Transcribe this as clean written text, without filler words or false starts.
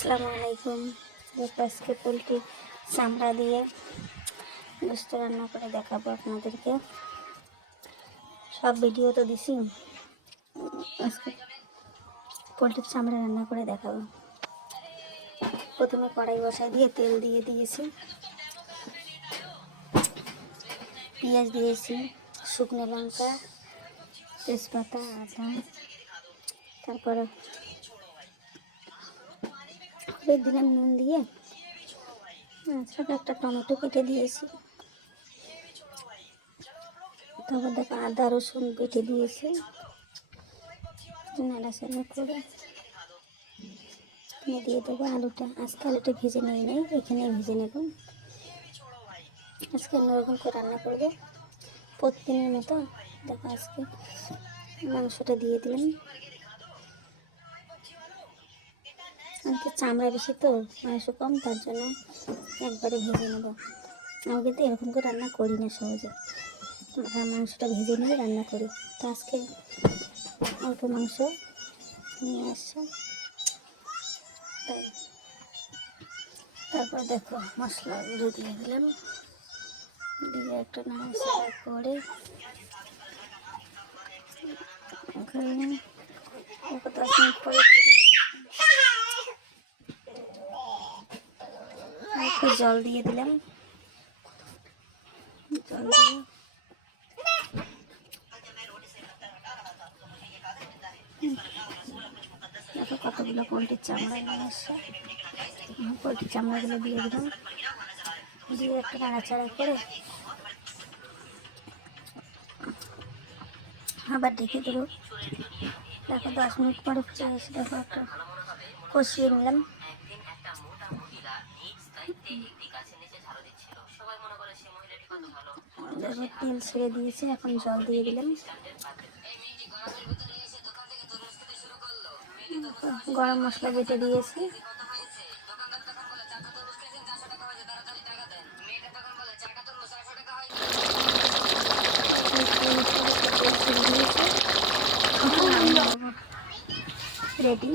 আসসালামু আলাইকুম। আজকে পোলট্রি চামড়া দিয়ে গোস্ত রান্না করে দেখাবো আপনাদেরকে। সব ভিডিও তো দিছি, আজকে পোলট্রির চামড়া রান্না করে দেখাবো। প্রথমে কড়াই বসাই দিয়ে তেল দিয়ে দিয়েছি, পেঁয়াজ দিয়েছি, শুকনো লঙ্কা, তেজপাতা, আদা, তারপরে দিলাম নুন দিয়ে, একটা টমেটো কেটে দিয়েছি, তারপর দেখো আদা রসুন বেটে দিয়েছি, নাড়াচাড়া করে দিয়ে দেবো আলুটা। আজকে আলুটা ভেজে নিয়ে নেই, এখানে ভেজে নেব। আজকে অন্যরকম করে রান্না করবো প্রতিদিনের মতো। দেখো আজকে মাংসটা দিয়ে দিলাম। আজকে চামড়া বেশি তো মাংস কম, তার জন্য একবারে ভেজে নেব। আমি কিন্তু এরকম করে রান্না করি না সহজে, মাংসটা ভেজে নিয়ে রান্না করি। তো আজকে অল্প মাংস নিয়ে আসছে, তাই। তারপর দেখো মশলাগুলো দিয়ে দিলাম, দিয়ে একটা নাড়াচাড়া করে 10 মিনিট পরে একটু জল দিয়ে দিলাম। জল দিয়ে দেখো কতগুলো পোলট্রির চামড়া নিয়ে আসছে। পোলট্রির চামড়াগুলো দিয়ে দিলাম, দিয়ে একটা নাড়াচাড়া করে আবার ঢেকে দেবো। দেখো 10 মিনিট পরে ফুটে গেছে। দেখো একটা কষিয়ে নিলাম। দেখো তেল ছেড়ে দিয়েছে, এখন জল দিয়ে দিলাম। গরম মশলা বেটে দিয়েছি, রেডি।